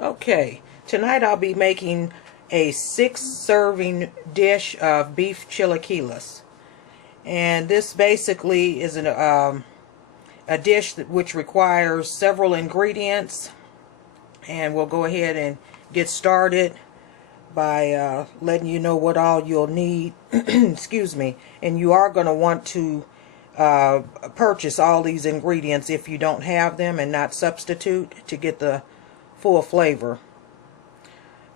Okay, tonight I'll be making a 6-serving dish of beef chilaquiles. And this basically is a dish which requires several ingredients. And we'll go ahead and get started by letting you know what all you'll need. Excuse me. And you are going to want to purchase all these ingredients if you don't have them, and not substitute, to get the full flavor.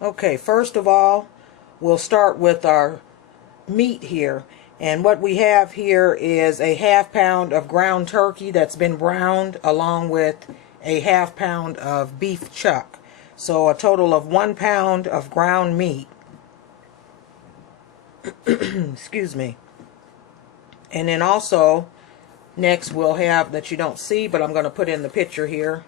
Okay, first of all, we'll start with our meat here. And what we have here is a ½ pound of ground turkey that's been browned, along with a ½ pound of beef chuck. So a total of 1 pound of ground meat. Excuse me. And then also, next we'll have, that you don't see, but I'm going to put in the picture here.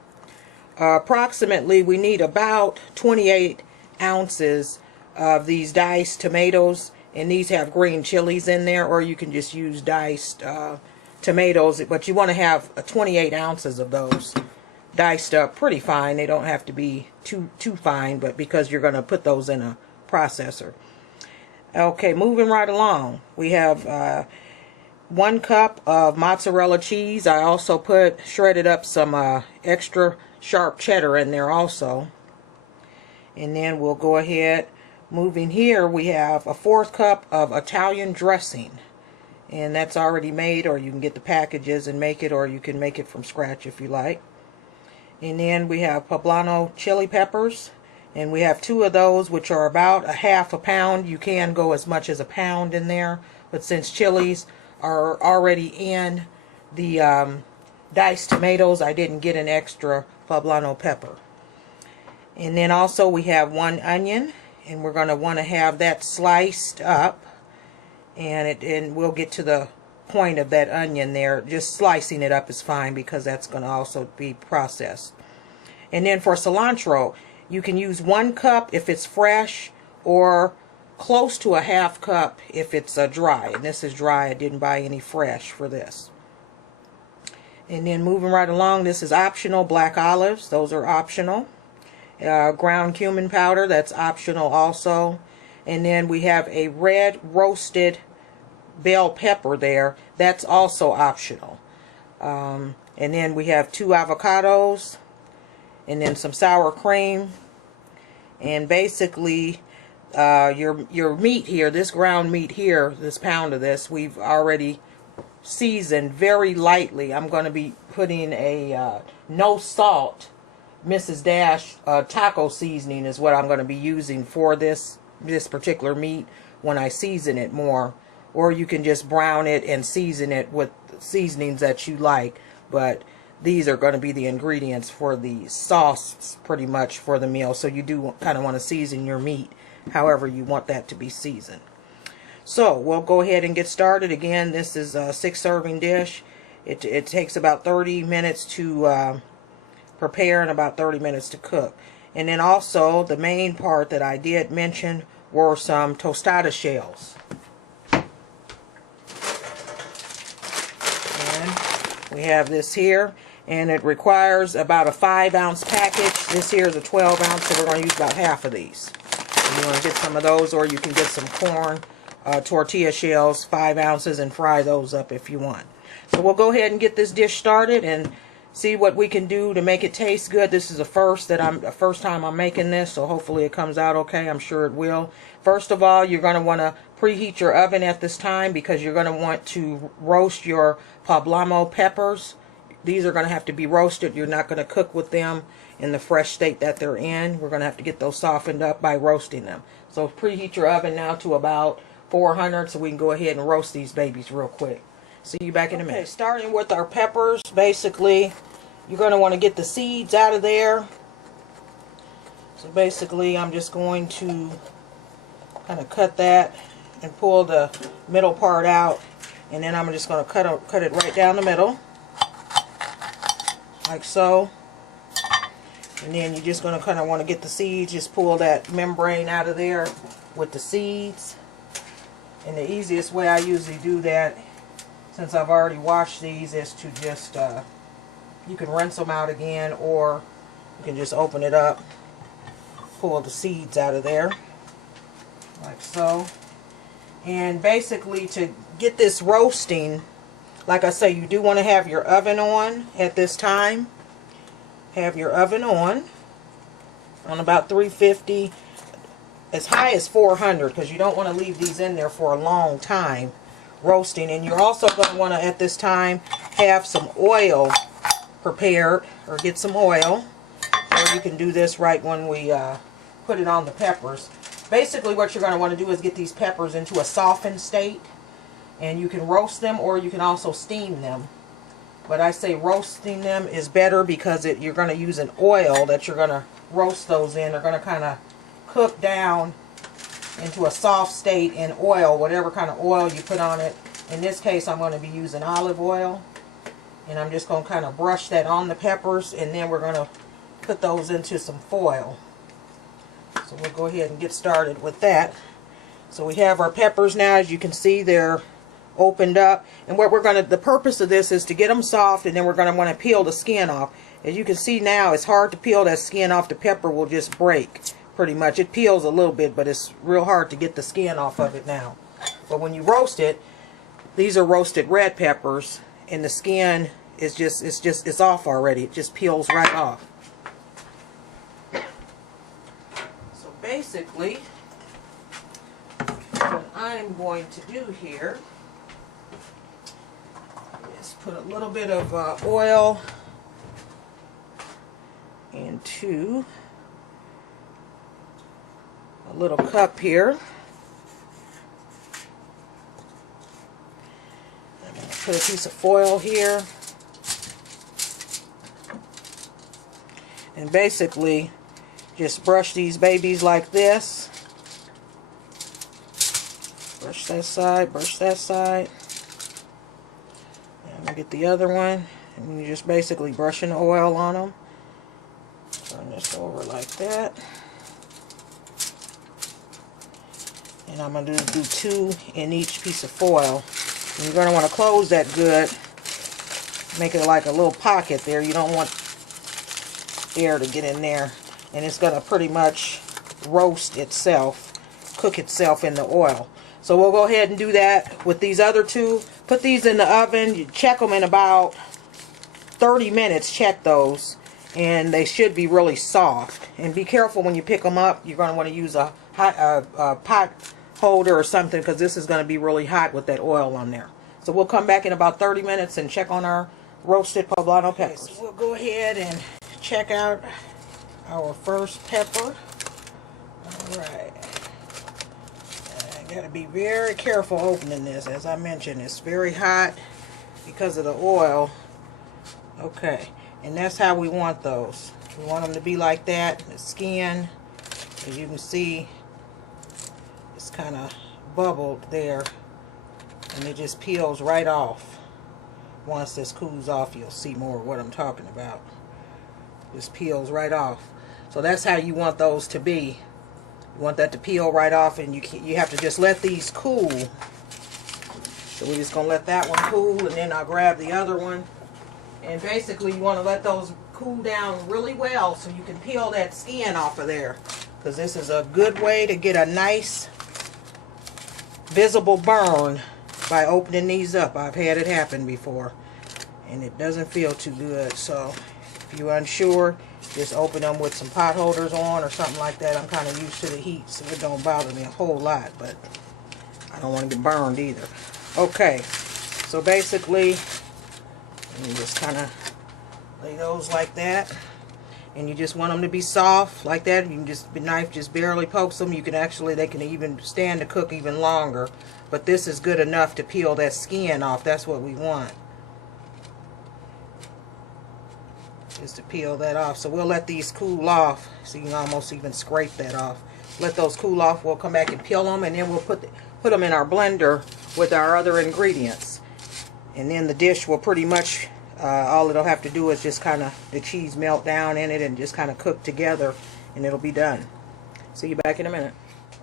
Approximately, we need about 28 ounces of these diced tomatoes. And these have green chilies in there, or you can just use diced tomatoes. But you want to have 28 ounces of those diced up pretty fine. They don't have to be too fine, but because you're going to put those in a processor. Okay, moving right along. We have 1 cup of mozzarella cheese. I also shredded up some extra sharp cheddar in there also. And then we'll go ahead. Moving here, we have a 1/4 cup of Italian dressing, and that's already made, or you can get the packages and make it, or you can make it from scratch if you like. And then we have Poblano chili peppers, and we have 2 of those, which are about a ½ pound. You can go as much as a pound in there, but since chilies are already in the diced tomatoes, I didn't get an extra Poblano pepper. And then also we have 1 onion. And we're going to want to have that sliced up, and we'll get to the point of that onion there. Just slicing it up is fine, because that's going to also be processed. And then for cilantro, you can use 1 cup if it's fresh, or close to a ½ cup if it's dry. And this is dry. I didn't buy any fresh for this. And then moving right along, this is optional. Black olives, those are optional. Ground cumin powder, that's optional also. And then we have a red roasted bell pepper there, that's also optional. And then we have 2 avocados, and then some sour cream. And basically your meat here, this ground meat here, this pound of this, we've already seasoned very lightly. I'm going to be putting a no salt Mrs. Dash taco seasoning is what I'm going to be using for this particular meat when I season it more. Or you can just brown it and season it with seasonings that you like. But these are going to be the ingredients for the sauce pretty much for the meal. So you do kind of want to season your meat however you want that to be seasoned. So we'll go ahead and get started. Again, this is a 6-serving dish. It takes about 30 minutes to prepare and about 30 minutes to cook. And then also the main part that I did mention were some tostada shells. And we have this here, and it requires about a 5-ounce package. This here is a 12-ounce, so we're going to use about half of these. And you want to get some of those, or you can get some corn tortilla shells, 5 ounces, and fry those up if you want. So we'll go ahead and get this dish started and see what we can do to make it taste good. This is the first time I'm making this, so hopefully it comes out okay. I'm sure it will. First of all, you're going to want to preheat your oven at this time, because you're going to want to roast your poblano peppers. These are going to have to be roasted. You're not going to cook with them in the fresh state that they're in. We're going to have to get those softened up by roasting them. So preheat your oven now to about 400, so we can go ahead and roast these babies real quick. See you back in a minute. Okay, starting with our peppers, basically, you're going to want to get the seeds out of there. So basically, I'm just going to kind of cut that and pull the middle part out. And then I'm just going to cut it right down the middle. Like so. And then you're just going to kind of want to get the seeds, just pull that membrane out of there with the seeds. And the easiest way I usually do that, since I've already washed these, is to just, you can rinse them out again, or you can just open it up pull the seeds out of there, like so. And basically, to get this roasting, like I say, you do want to have your oven on at this time. Have your oven on about 350, as high as 400, because you don't want to leave these in there for a long time roasting. And you're also going to want to, at this time, have some oil prepared, or get some oil, or you can do this right when we put it on the peppers. Basically, what you're going to want to do is get these peppers into a softened state, and you can roast them, or you can also steam them. But I say roasting them is better, because you're going to use an oil that you're going to roast those in. They're going to kind of cook down into a soft state in oil, whatever kind of oil you put on it. In this case, I'm going to be using olive oil, and I'm just going to kind of brush that on the peppers, and then we're going to put those into some foil. So we'll go ahead and get started with that. So we have our peppers now. As you can see, they're opened up, and what we're going to, the purpose of this is to get them soft, and then we're going to want to peel the skin off. As you can see now, it's hard to peel that skin off. The pepper will just break pretty much. It peels a little bit, but it's real hard to get the skin off of it now. But when you roast it, these are roasted red peppers, and the skin is it's off already. It just peels right off. So basically, what I'm going to do here is put a little bit of oil into a little cup here. I'm going to put a piece of foil here, and basically just brush these babies like this. Brush that side, brush that side. And we get the other one, and you're just basically brushing the oil on them. Turn this over like that. And I'm going to do 2 in each piece of foil. And you're going to want to close that good. Make it like a little pocket there. You don't want air to get in there. And it's going to pretty much roast itself, cook itself in the oil. So we'll go ahead and do that with these other 2. Put these in the oven. You check them in about 30 minutes. Check those. And they should be really soft. And be careful when you pick them up. You're going to want to use a pot holder or something, because this is going to be really hot with that oil on there. So we'll come back in about 30 minutes and check on our roasted poblano peppers. So we'll go ahead and check out our first pepper. Alright. I got to be very careful opening this. As I mentioned, it's very hot because of the oil. Okay. And that's how we want those. We want them to be like that. The skin, as you can see, it's kind of bubbled there, and it just peels right off. Once this cools off, you'll see more of what I'm talking about. Just peels right off. So that's how you want those to be. You want that to peel right off, and you have to just let these cool. So we're just going to let that one cool, and then I'll grab the other one. And basically, you want to let those cool down really well so you can peel that skin off of there. Because this is a good way to get a nice visible burn by opening these up. I've had it happen before, and it doesn't feel too good. So if you're unsure, just open them with some pot holders on or something like that. I'm kind of used to the heat, so it don't bother me a whole lot, but I don't want to get burned either. Okay, so basically, you just kind of lay those like that, and you just want them to be soft like that. You can just, the knife just barely pokes them. You can actually, they can even stand to cook even longer, but this is good enough to peel that skin off. That's what we want, is to peel that off. So we'll let these cool off, so you can almost even scrape that off. Let those cool off. We'll come back and peel them, and then we'll put them in our blender with our other ingredients. And then the dish will pretty much, all it'll have to do is just kind of, the cheese melt down in it and just kind of cook together, and it'll be done. See you back in a minute.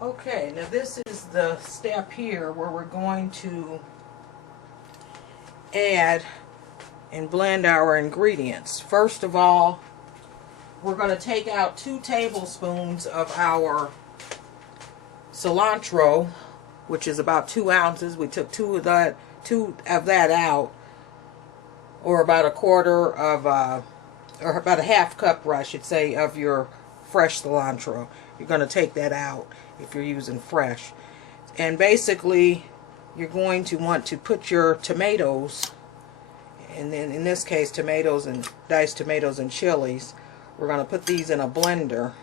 Okay, now this is the step here where we're going to add and blend our ingredients. First of all, we're going to take out 2 tablespoons of our cilantro, which is about 2 ounces. We took two of that out, or about a quarter of, or about a half cup, I should say, of your fresh cilantro. You're going to take that out if you're using fresh. And basically, you're going to want to put your tomatoes, and then in this case, tomatoes and diced tomatoes and chilies. We're going to put these in a blender.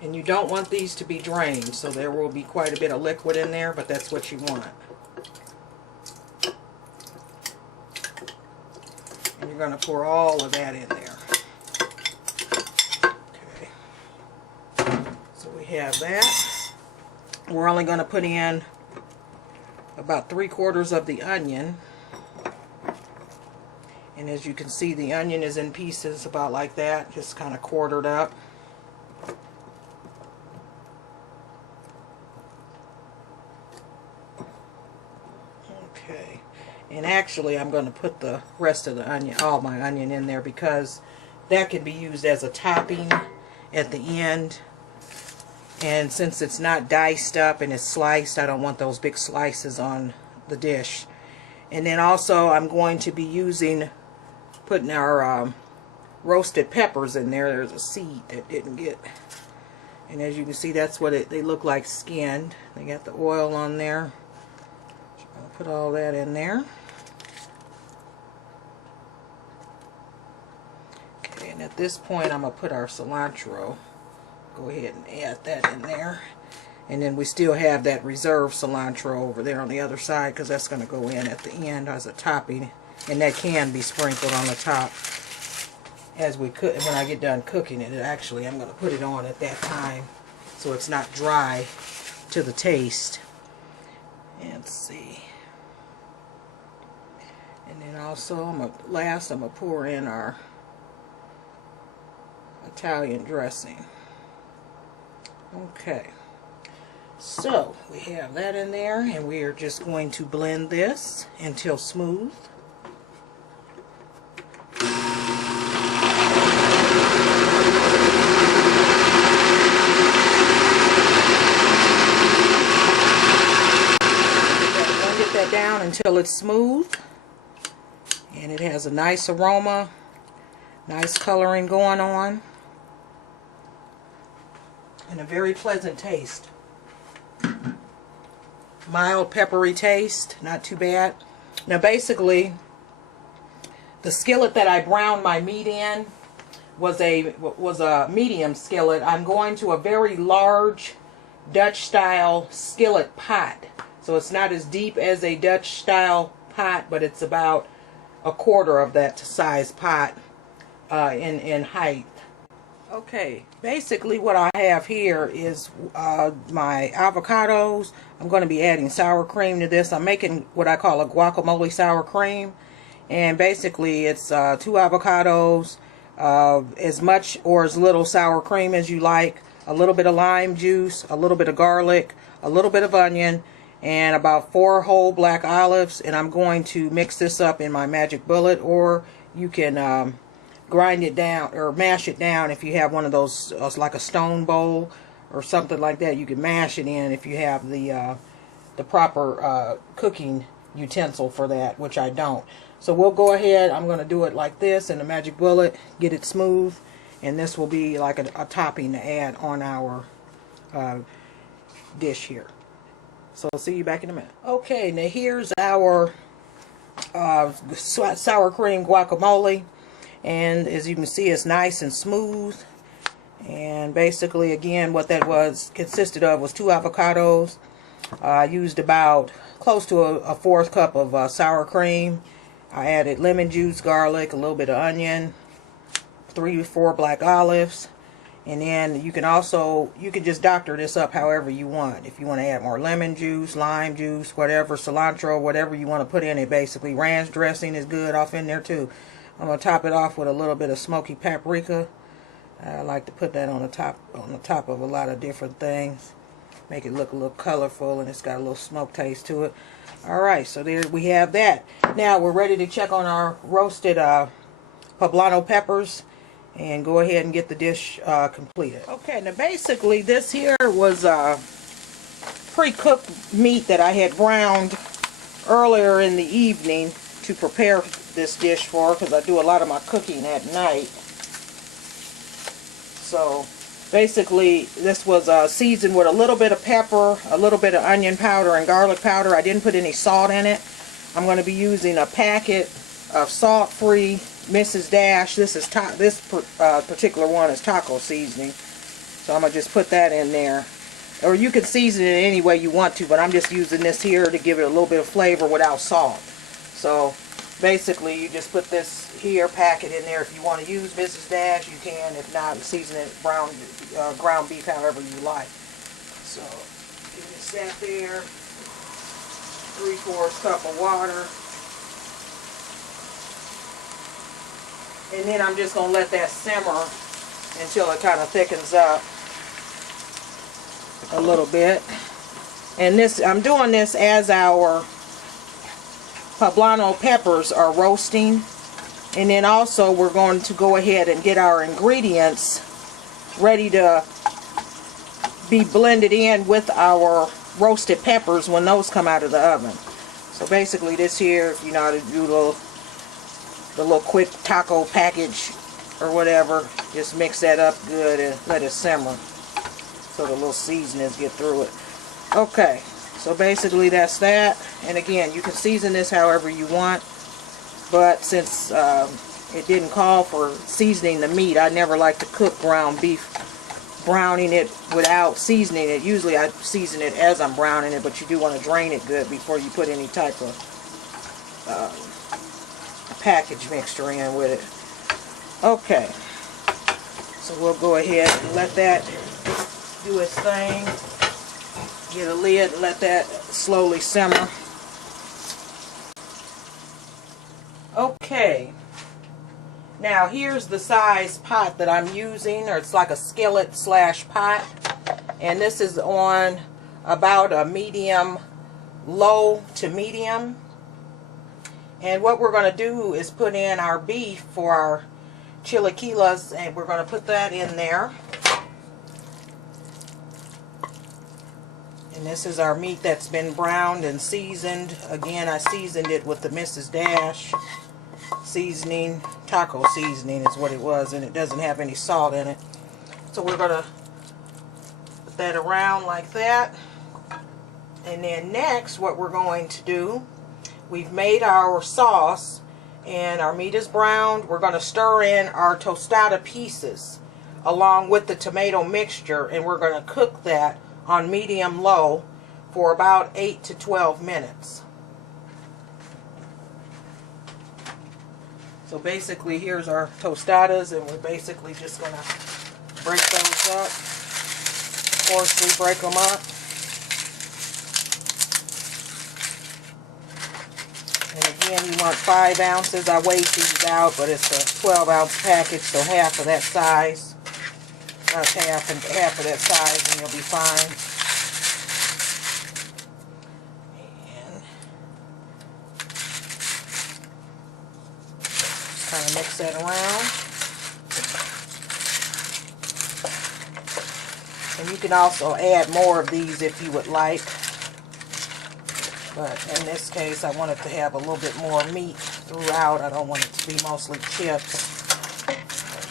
And you don't want these to be drained, so there will be quite a bit of liquid in there, but that's what you want. And you're going to pour all of that in there. Okay. So we have that. We're only going to put in about 3/4 of the onion. And as you can see, the onion is in pieces about like that, just kind of quartered up. Okay, and actually I'm going to put the rest of the onion, all my onion in there, because that can be used as a topping at the end. And since it's not diced up and it's sliced, I don't want those big slices on the dish. And then also I'm going to be putting our roasted peppers in there. There's a seed that didn't get, and as you can see, that's what they look like, skinned. They got the oil on there. I'll put all that in there. Okay, and at this point I'm going to put our cilantro. Go ahead and add that in there. And then we still have that reserved cilantro over there on the other side, because that's going to go in at the end as a topping. And that can be sprinkled on the top as we cook. When I get done cooking it, actually I'm going to put it on at that time so it's not dry to the taste. And let's see. And then also, last I'm going to pour in our Italian dressing. Okay. So, we have that in there, and we are just going to blend this until smooth. Blend that down until it's smooth, and it has a nice aroma, nice coloring going on, and a very pleasant taste. Mild peppery taste, not too bad. Now basically, the skillet that I browned my meat in was a medium skillet. I'm going to a very large Dutch style skillet pot. So it's not as deep as a Dutch style pot, but it's about a quarter of that size pot in height. Okay, basically what I have here is my avocados. I'm going to be adding sour cream to this. I'm making what I call a guacamole sour cream. And basically it's 2 avocados, as much or as little sour cream as you like, a little bit of lime juice, a little bit of garlic, a little bit of onion, and about 4 whole black olives. And I'm going to mix this up in my magic bullet, or you can grind it down or mash it down if you have one of those, like a stone bowl or something like that. You can mash it in if you have the proper cooking utensil for that, which I don't. So we'll go ahead, I'm going to do it like this in the magic bullet, get it smooth, and this will be like a topping to add on our dish here. So I'll see you back in a minute. Okay, now here's our sour cream guacamole. And as you can see, it's nice and smooth. And basically, again, what that consisted of was 2 avocados. I used about close to a 1/4 cup of sour cream. I added lemon juice, garlic, a little bit of onion, 3 to 4 black olives. And then you can just doctor this up however you want. If you want to add more lemon juice, lime juice, whatever, cilantro, whatever you want to put in it, basically. Ranch dressing is good off in there too. I'm going to top it off with a little bit of smoky paprika. I like to put that on the top of a lot of different things. make it look a little colorful, and it's got a little smoke taste to it. Alright, so there we have that. Now we're ready to check on our roasted poblano peppers and go ahead and get the dish completed. Okay, now basically this here was pre-cooked meat that I had browned earlier in the evening to prepare this dish for, because I do a lot of my cooking at night. So basically this was seasoned with a little bit of pepper, a little bit of onion powder and garlic powder. I didn't put any salt in it. I'm going to be using a packet of salt-free Mrs. Dash. This particular one is taco seasoning, so I'm going to just put that in there. Or you can season it any way you want to, but I'm just using this here to give it a little bit of flavor without salt. So basically you just put this here, pack it in there. If you want to use Mrs. Dash, you can. If not, season it ground beef however you like. So give this that there. 3/4 cup of water. And then I'm just going to let that simmer until it kind of thickens up a little bit. And this, I'm doing this as our poblano peppers are roasting. And then also we're going to go ahead and get our ingredients ready to be blended in with our roasted peppers when those come out of the oven. So basically this here, if you know how to do the little quick taco package or whatever, just mix that up good and let it simmer so the little seasonings get through it. Okay, so basically that's that. And again, you can season this however you want, but since it didn't call for seasoning the meat, I never like to cook ground beef browning it without seasoning it. Usually I season it as I'm browning it, but you do want to drain it good before you put any type of package mixture in with it. Okay, so we'll go ahead and let that do its thing. Get a lid and let that slowly simmer. Okay, now here's the size pot that I'm using, or it's like a skillet slash pot, and this is on about a medium, low to medium. And what we're going to do is put in our beef for our chilaquiles, and we're going to put that in there. And this is our meat that's been browned and seasoned. Again, I seasoned it with the Mrs. Dash seasoning. Taco seasoning is what it was, and it doesn't have any salt in it. So we're going to put that around like that. And then next, what we're going to do, we've made our sauce and our meat is browned. We're going to stir in our tostada pieces along with the tomato mixture, and we're going to cook that on medium low for about 8 to 12 minutes. So basically here's our tostadas, and we're basically just going to break those up, coarsely break them up. And again, you want 5 ounces. I weighed these out, but it's a 12-ounce package, so half of that size. About half of that size, and you'll be fine. And just kind of mix that around. And you can also add more of these if you would like. But in this case, I want it to have a little bit more meat throughout. I don't want it to be mostly chips. In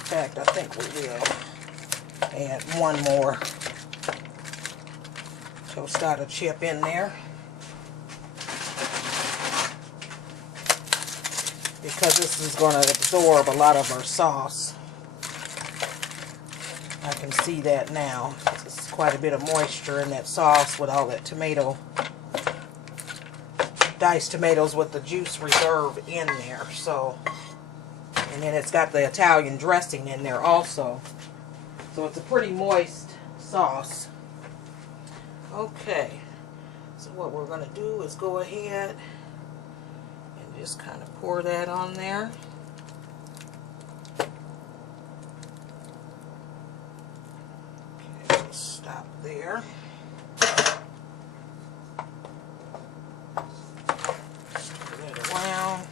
fact, I think we will add one more tostada chip in there, because this is going to absorb a lot of our sauce. I can see that now. There's quite a bit of moisture in that sauce with all that tomato, diced tomatoes with the juice reserve in there. So, and then it's got the Italian dressing in there also. So it's a pretty moist sauce. Okay, so what we're going to do is go ahead and just kind of pour that on there. Okay, just stop there. Put it around.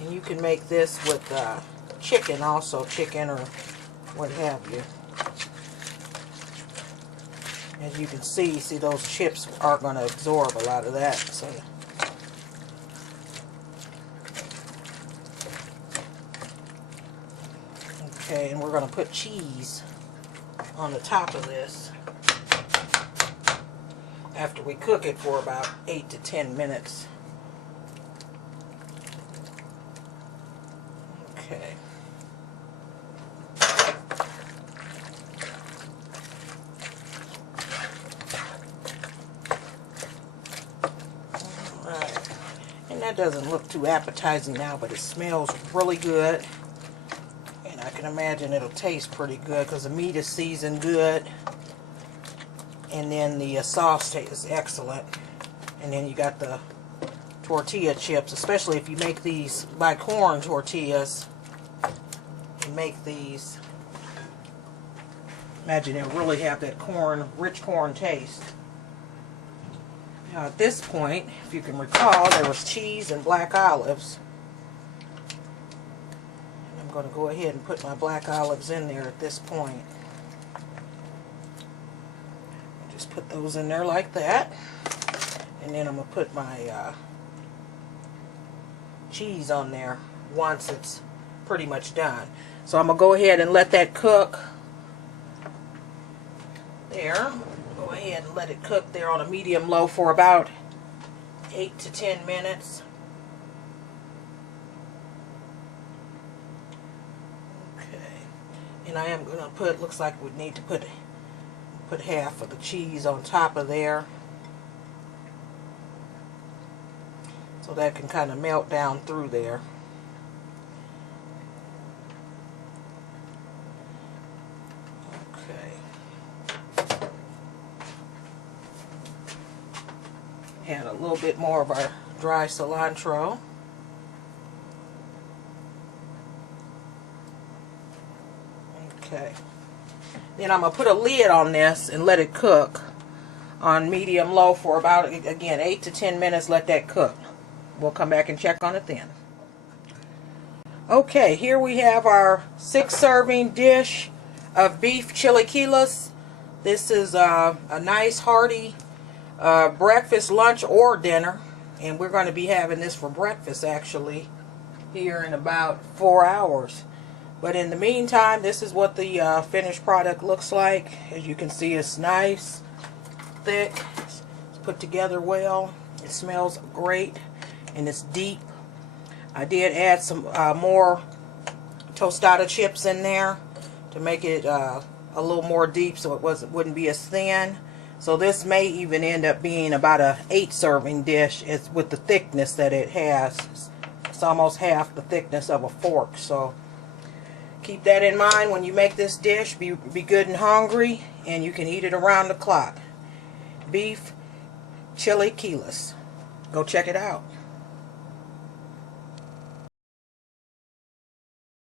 And you can make this with chicken also, chicken or what have you. As you can see those chips are going to absorb a lot of that. So okay, and we're going to put cheese on the top of this after we cook it for about 8 to 10 minutes. Okay. Alright. And that doesn't look too appetizing now, but it smells really good. And I can imagine it'll taste pretty good because the meat is seasoned good. And then the sauce tastes excellent. And then you got the tortilla chips, especially if you make these by corn tortillas. You make these, imagine it'll really have that corn, rich corn taste. Now at this point, if you can recall, there was cheese and black olives. And I'm going to go ahead and put my black olives in there at this point. Just put those in there like that. And then I'm going to put my cheese on there once it's pretty much done. So I'm going to go ahead and let that cook there. Go ahead and let it cook there on a medium-low for about 8 to 10 minutes. Okay. And I am going to put, looks like we need to put half of the cheese on top of there. So that can kind of melt down through there. Add a little bit more of our dry cilantro. Okay. Then I'm going to put a lid on this and let it cook on medium-low for about, again, 8 to 10 minutes. Let that cook. We'll come back and check on it then. Okay, here we have our 6-serving dish of beef chilaquiles. This is a nice hearty breakfast, lunch, or dinner, and we're going to be having this for breakfast actually here in about 4 hours. But in the meantime, this is what the finished product looks like. As you can see, it's nice, thick, it's put together well, it smells great, and it's deep. I did add some more tostada chips in there to make it a little more deep so it wouldn't be as thin. So this may even end up being about a 8-serving dish. It's with the thickness that it has. It's almost half the thickness of a fork. So keep that in mind when you make this dish. Be good and hungry, and you can eat it around the clock. Beef chilaquiles. Go check it out.